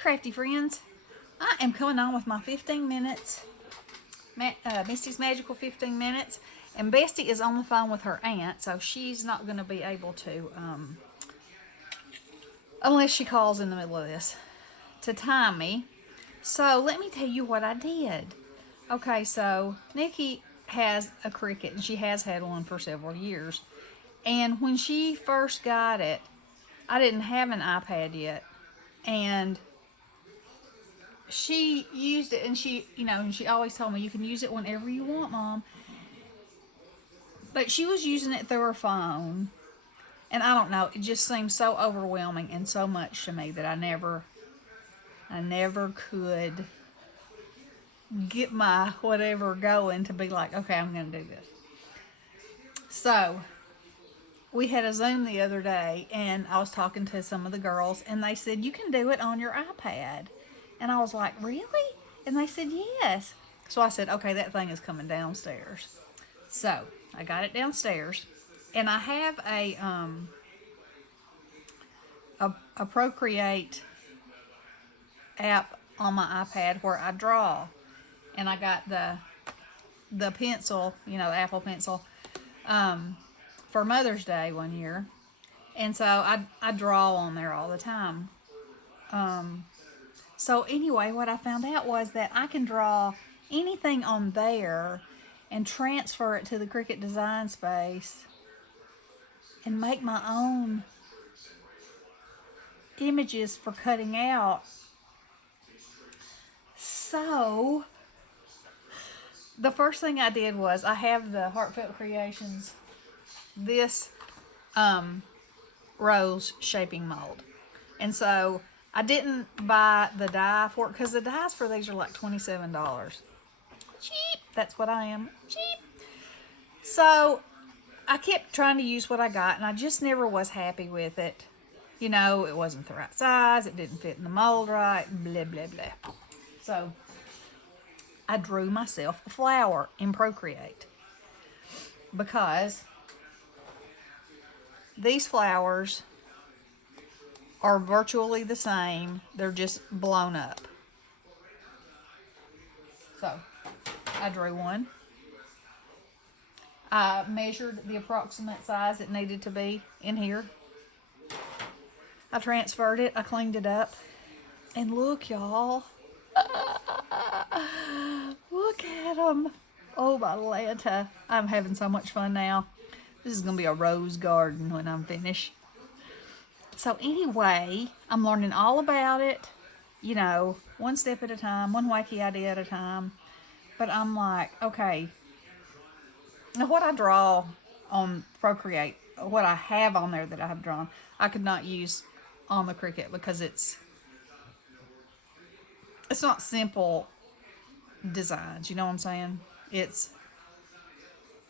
crafty friends, I am coming on with my 15 minutes, Misty's magical 15 minutes, and Bestie is on the phone with her aunt, so she's not going to be able to, unless she calls in the middle of this, to time me. So let me tell you what I did. Okay, so Nikki has a Cricut, and she has had one for several years, and when she first got it, I didn't have an iPad yet, and she used it, and she always told me, you can use it whenever you want, Mom. But she was using it through her phone, and I don't know, it just seemed so overwhelming and so much to me that I never could get my whatever going to be like, okay, I'm going to do this. So we had a Zoom the other day, and I was talking to some of the girls, and they said, you can do it on your iPad. And I was like, really? And they said, yes. So I said, okay, that thing is coming downstairs. So I got it downstairs, and I have a Procreate app on my iPad where I draw, and I got the pencil, the Apple Pencil, for Mother's Day one year, and so I draw on there all the time. So anyway, what I found out was that I can draw anything on there and transfer it to the Cricut Design Space and make my own images for cutting out. So the first thing I did was, I have the Heartfelt Creations, this rose shaping mold. And so I didn't buy the die for it, because the dies for these are like $27. Cheap. That's what I am. Cheap. So I kept trying to use what I got, and I just never was happy with it. It wasn't the right size. It didn't fit in the mold right. Blah, blah, blah. So I drew myself a flower in Procreate, because these flowers are virtually the same. They're just blown up. So I drew one. I measured the approximate size it needed to be in here. I transferred it. I cleaned it up. And look, y'all. Look at them. Oh, my Lanta. I'm having so much fun now. This is going to be a rose garden when I'm finished. So anyway, I'm learning all about it, one step at a time, one wacky idea at a time. But I'm like, okay, now what I draw on Procreate, what I have on there that I have drawn, I could not use on the Cricut, because it's not simple designs, you know what I'm saying? It's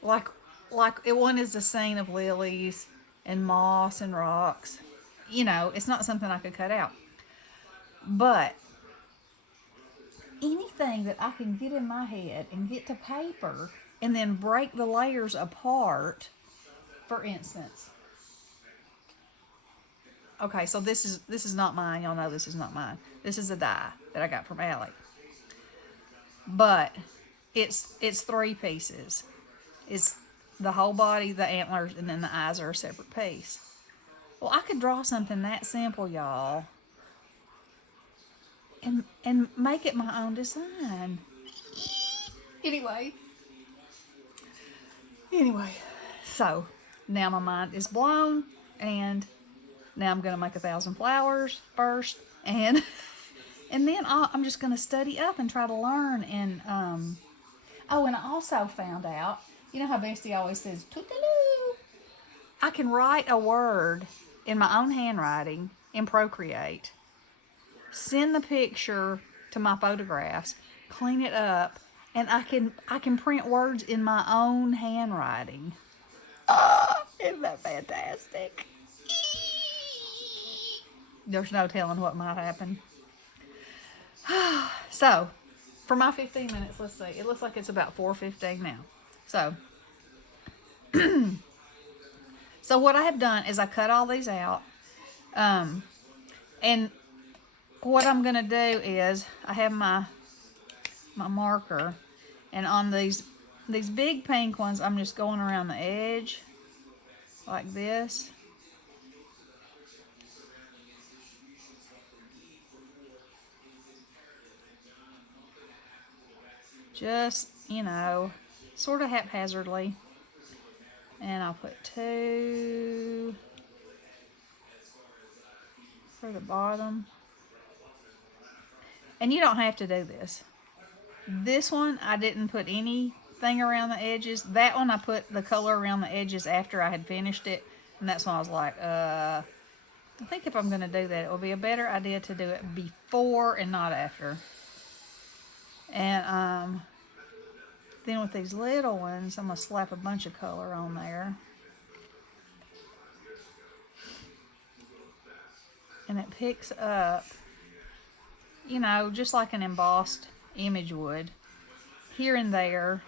like one is a scene of lilies and moss and rocks. It's not something I could cut out. But anything that I can get in my head and get to paper and then break the layers apart, for instance. Okay, so this is not mine. Y'all know this is not mine. This is a die that I got from Allie. But it's 3 pieces. It's the whole body, the antlers, and then the eyes are a separate piece. Well, I could draw something that simple, y'all, and make it my own design. Anyway, so now my mind is blown, and now I'm going to make 1,000 flowers first, and then I'm just going to study up and try to learn. And and I also found out, how Bestie always says, toodaloo, I can write a word in my own handwriting in Procreate, send the picture to my photographs, clean it up, and I can print words in my own handwriting. Isn't that fantastic? There's no telling what might happen. So, for my 15 minutes, let's see. It looks like it's about 4:15 now. So, so what I have done is I cut all these out, and what I'm gonna do is I have my marker, and on these big pink ones, I'm just going around the edge like this. Just, you know, sort of haphazardly. And I'll put 2 for the bottom. And you don't have to do this. This one, I didn't put anything around the edges. That one, I put the color around the edges after I had finished it. And that's when I was like, I think if I'm going to do that, it will be a better idea to do it before and not after. And then with these little ones, I'm going to slap a bunch of color on there. And it picks up, you know, just like an embossed image would, here and there.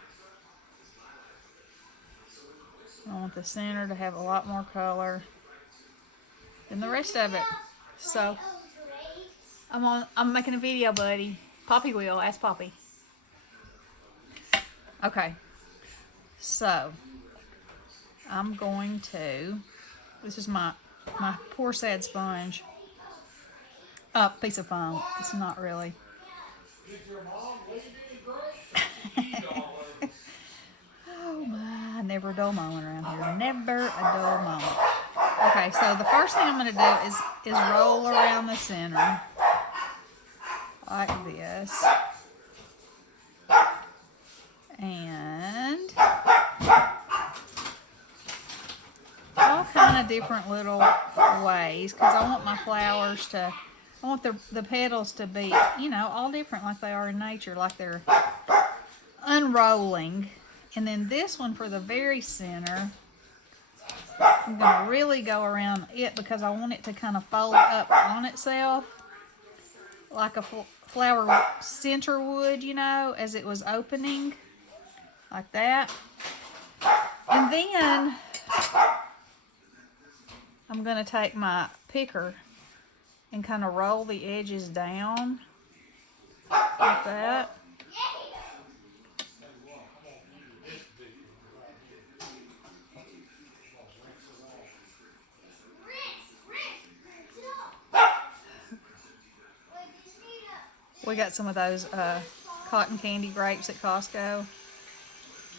I want the center to have a lot more color than the rest of it. So I'm making a video, buddy. Poppy will. Ask Poppy. Okay. So I'm going to. This is my poor sad sponge. Piece of foam. It's not really. Oh my! Never a dull moment around here. Never a dull moment. Okay, so the first thing I'm going to do is roll around the center like this, and all kind of different little ways, because I want my flowers to, I want the petals to be, you know, all different like they are in nature, like they're unrolling. And then this one for the very center, I'm going to really go around it because I want it to kind of fold up on itself like a flower center would, you know, as it was opening, like that. And then I'm going to take my picker and kind of roll the edges down like that. We got some of those cotton candy grapes at Costco.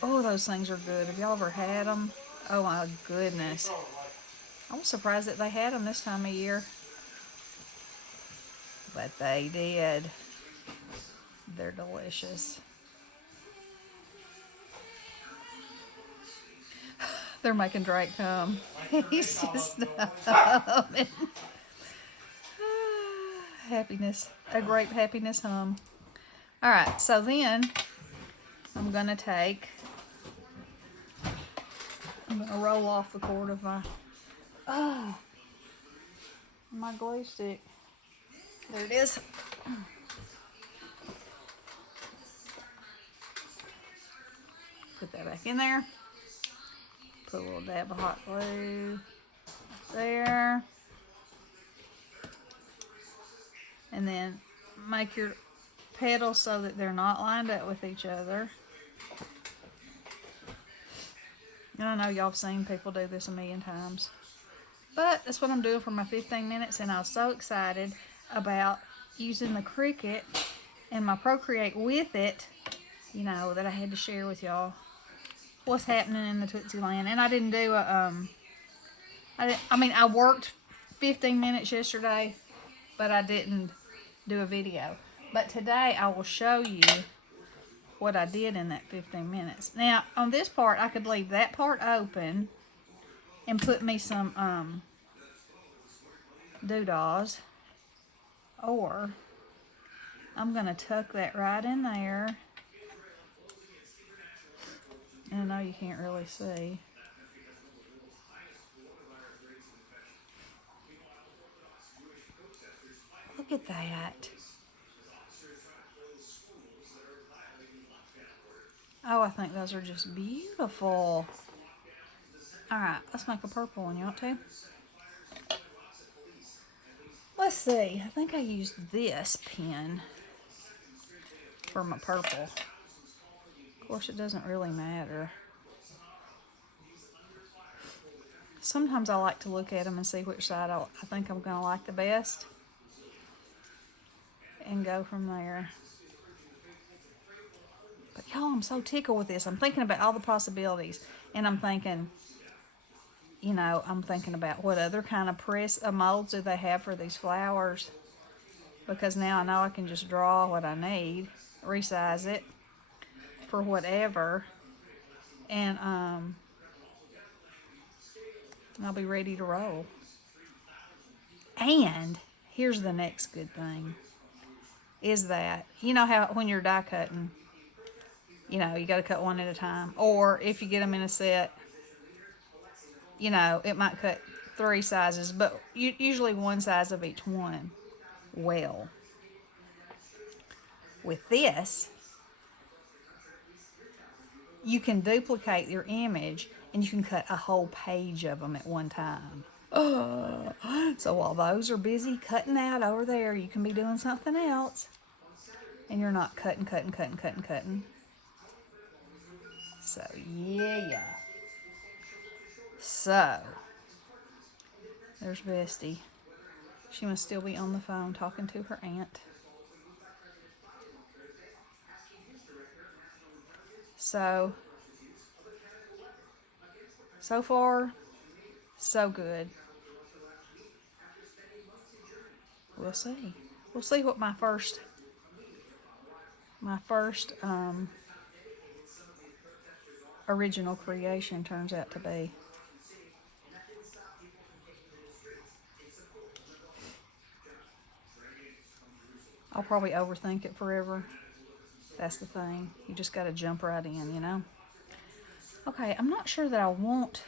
Oh, those things are good. Have y'all ever had them? Oh my goodness. I was surprised that they had them this time of year. But they did. They're delicious. They're making Drake come. He's just humming. Happiness. A great happiness hum. Alright, so then I'm going to roll off the cord of my glue stick. There it is. Put that back in there. Put a little dab of hot glue there. And then make your petals so that they're not lined up with each other. And I know y'all have seen people do this a million times. But that's what I'm doing for my 15 minutes, and I was so excited about using the Cricut and my Procreate with it, you know, that I had to share with y'all what's happening in the Tootsie Land. And I didn't do a, I worked 15 minutes yesterday, but I didn't do a video. But today I will show you what I did in that 15 minutes. Now, on this part, I could leave that part open and put me some doodahs, or I'm going to tuck that right in there. And I know you can't really see. Look at that. Oh, I think those are just beautiful. Alright, let's make a purple one. You want to? let's see. I think I used this pen for my purple. Of course, it doesn't really matter. Sometimes I like to look at them and see which side I think I'm going to like the best. And go from there. But y'all, I'm so tickled with this. I'm thinking about all the possibilities. And I'm thinking, you know, I'm thinking about what other kind of molds do they have for these flowers. Because now I know I can just draw what I need, resize it for whatever, and I'll be ready to roll. And here's the next good thing, is that, you know how when you're die cutting, you know, you got to cut one at a time. Or if you get them in a set, you know, it might cut 3 sizes, but usually one size of each one. Well, with this, you can duplicate your image and you can cut a whole page of them at one time. So while those are busy cutting out over there, you can be doing something else. And you're not cutting. So, yeah. So, there's Bestie. She must still be on the phone talking to her aunt. So far, so good. We'll see. We'll see what my first original creation turns out to be. I'll probably overthink it forever. That's the thing. You just got to jump right in, you know? Okay, I'm not sure that I want...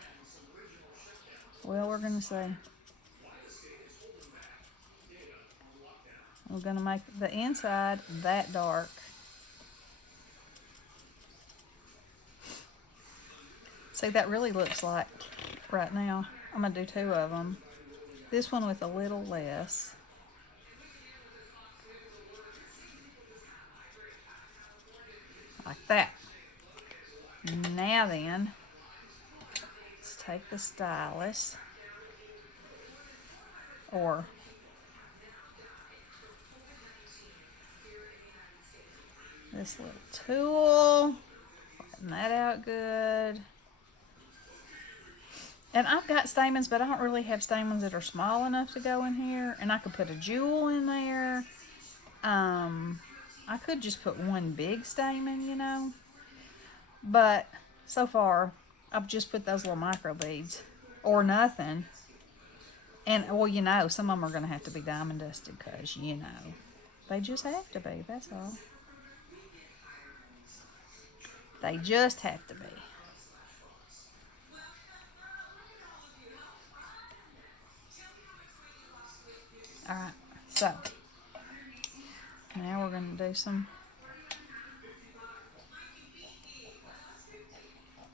Well, we're going to see. We're going to make the inside that dark. See, that really looks like, right now, I'm going to do 2 of them. This one with a little less. Like that. Now then, let's take the stylus, or this little tool, flatten that out good. And I've got stamens, but I don't really have stamens that are small enough to go in here. And I could put a jewel in there. I could just put one big stamen, you know. But so far, I've just put those little micro beads. Or nothing. And, well, you know, some of them are going to have to be diamond dusted because, you know, they just have to be. That's all. They just have to be. Alright, so now we're going to do some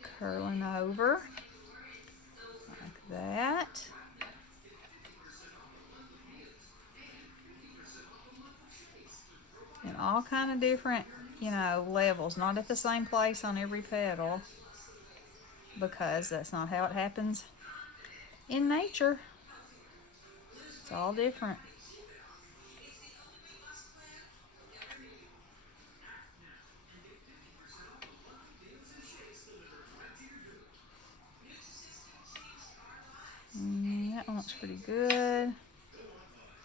curling over like that. And all kind of different, you know, levels, not at the same place on every petal, because that's not how it happens in nature. It's all different. That one looks pretty good.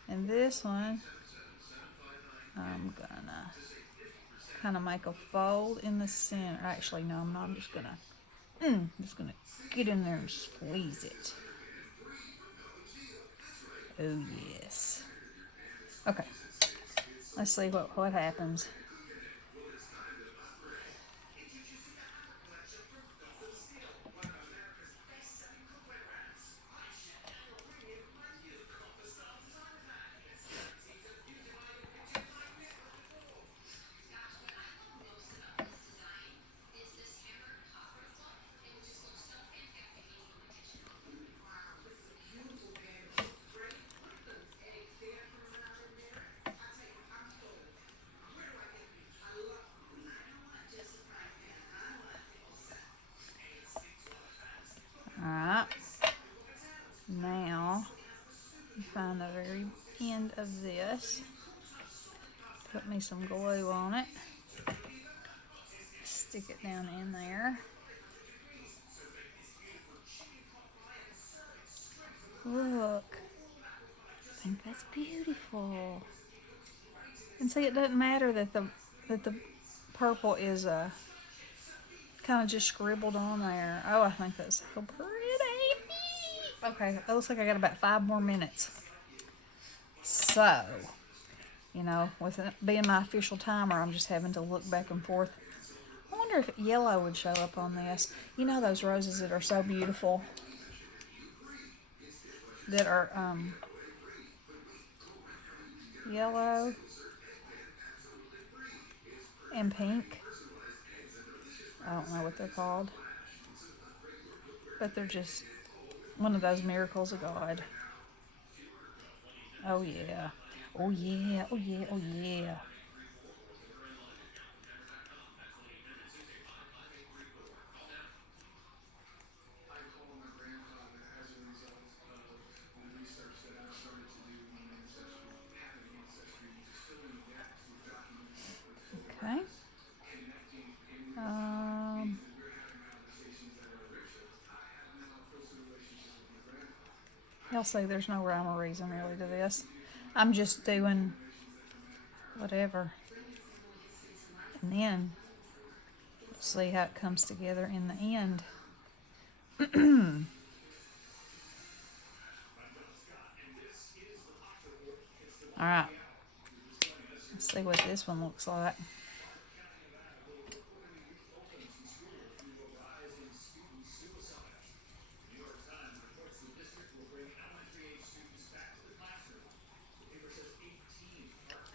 And this one, I'm gonna kind of make a fold in the center. Actually, no, I'm not. I'm just gonna get in there and squeeze it. Oh yes. Okay. Let's see what happens. of this. Put me some glue on it. Stick it down in there. Look. I think that's beautiful. And see, it doesn't matter that the purple is kind of just scribbled on there. Oh, I think that's so pretty. Okay, it looks like I got about 5 more minutes. So, you know, with it being my official timer, I'm just having to look back and forth. I wonder if yellow would show up on this. You know those roses that are so beautiful? That are yellow and pink. I don't know what they're called. But they're just one of those miracles of God. Oh yeah. Oh yeah. Oh yeah. Oh yeah. Okay. Y'all see there's no rhyme or reason really to this. I'm just doing whatever. And then we'll see how it comes together in the end. Alright. Let's see what this one looks like.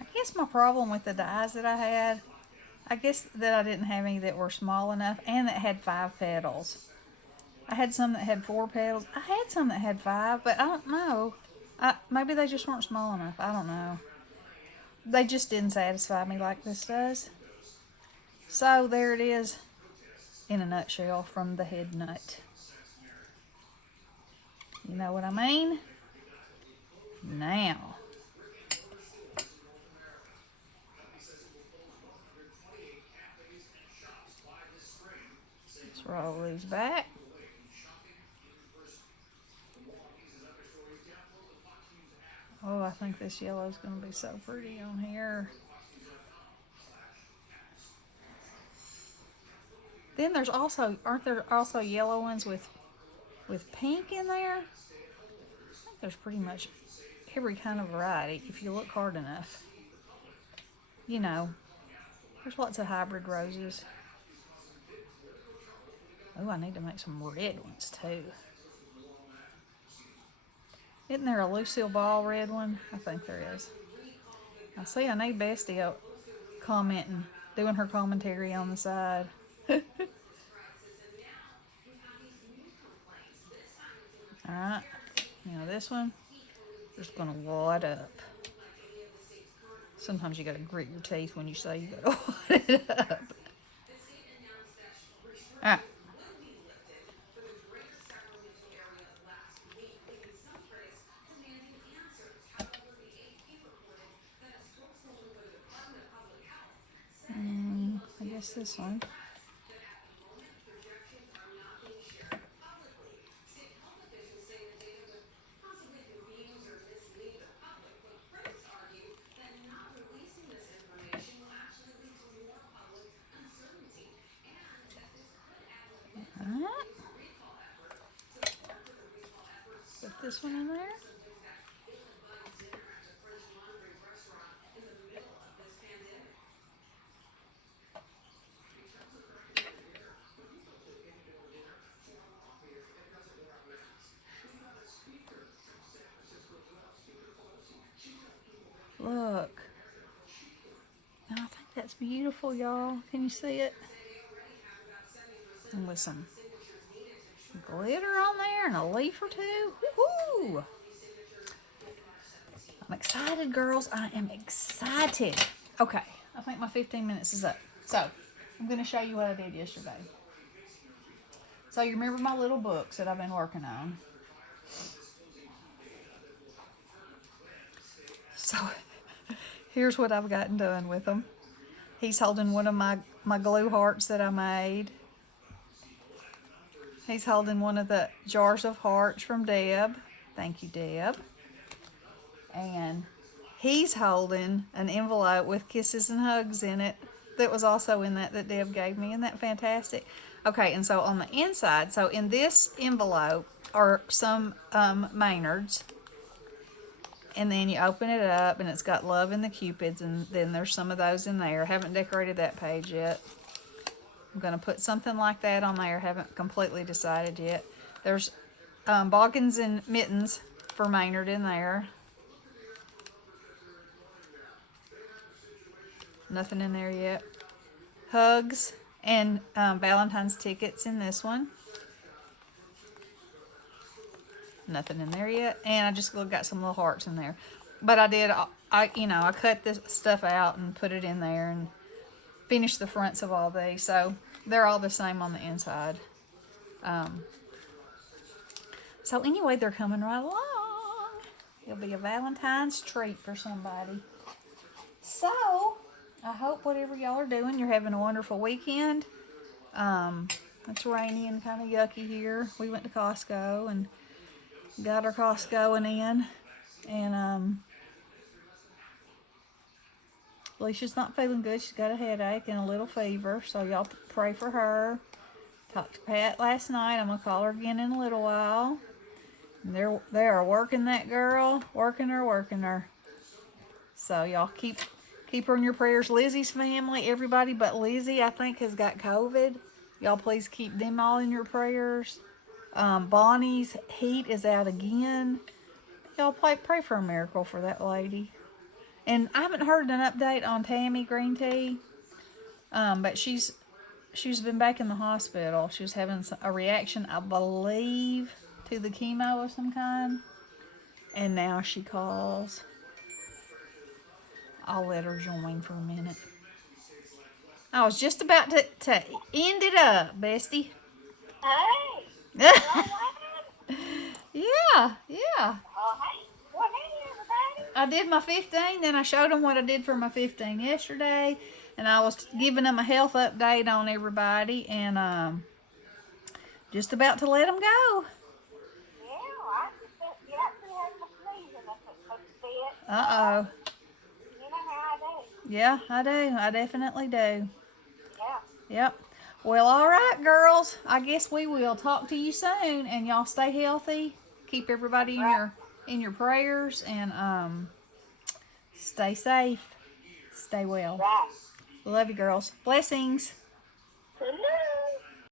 I guess my problem with the dies that I had, I guess that I didn't have any that were small enough and that had 5 petals. I had some that had 4 petals. I had some that had 5, but I don't know. Maybe they just weren't small enough. I don't know. They just didn't satisfy me like this does. So there it is in a nutshell from the head nut. You know what I mean? Now, let's roll these back. Oh, I think this yellow is going to be so pretty on here. Then there's also, aren't there also yellow ones with pink in there? I think there's pretty much every kind of variety if you look hard enough. You know, there's lots of hybrid roses. Oh, I need to make some red ones too. Isn't there a Lucille Ball red one? I think there is. I see I need Bestie up commenting, doing her commentary on the side. Alright, you know this one, just gonna wad up. Sometimes you gotta grit your teeth when you say you gotta wad it up. Alright. I guess this one. Put this one in there. Look. Now I think that's beautiful, y'all. Can you see it? And with some glitter on there and a leaf or two. Woohoo! I'm excited, girls. I am excited. Okay, I think my 15 minutes is up. So, I'm going to show you what I did yesterday. So, you remember my little books that I've been working on? So here's what I've gotten done with them. He's holding one of my glue hearts that I made. He's holding one of the jars of hearts from Deb. Thank you, Deb. And he's holding an envelope with kisses and hugs in it that was also in that Deb gave me. Isn't that fantastic? Okay, and so on the inside, so in this envelope are some Maynards. And then you open it up, and it's got love and the Cupids, and then there's some of those in there. I haven't decorated that page yet. I'm going to put something like that on there. Haven't completely decided yet. There's boggins and mittens for Maynard in there. Nothing in there yet. Hugs and Valentine's tickets in this one. Nothing in there yet. And I just got some little hearts in there. But I cut this stuff out and put it in there and finished the fronts of all these. So they're all the same on the inside. So anyway, they're coming right along. It'll be a Valentine's treat for somebody. So I hope whatever y'all are doing, you're having a wonderful weekend. It's rainy and kind of yucky here. We went to Costco and got our Costcoing in. And Alicia's not feeling good. She's got a headache and a little fever. So y'all pray for her. Talked to Pat last night. I'm going to call her again in a little while. And they are working that girl. Working her. So y'all keep her in your prayers. Lizzie's family, everybody but Lizzie, I think, has got COVID. Y'all please keep them all in your prayers. Bonnie's heat is out again. Y'all pray for a miracle for that lady. And I haven't heard an update on Tammy Green Tea. But she's been back in the hospital. She was having a reaction, I believe, to the chemo of some kind. And now she calls. I'll let her join for a minute. I was just about to end it up, Bestie. Hey! Yeah. Oh, hey. Well, hey, everybody. I did my 15, then I showed them what I did for my 15 yesterday, and I was giving them a health update on everybody, and just about to let them go. Yeah, I just actually had my sneezing up a bit. Uh-oh. You know how I do. Yeah, I do. I definitely do. Yeah. Yep. Well, all right, girls. I guess we will talk to you soon, and y'all stay healthy. Keep everybody in your prayers, and stay safe. Stay well. Right. Love you, girls. Blessings. Hello.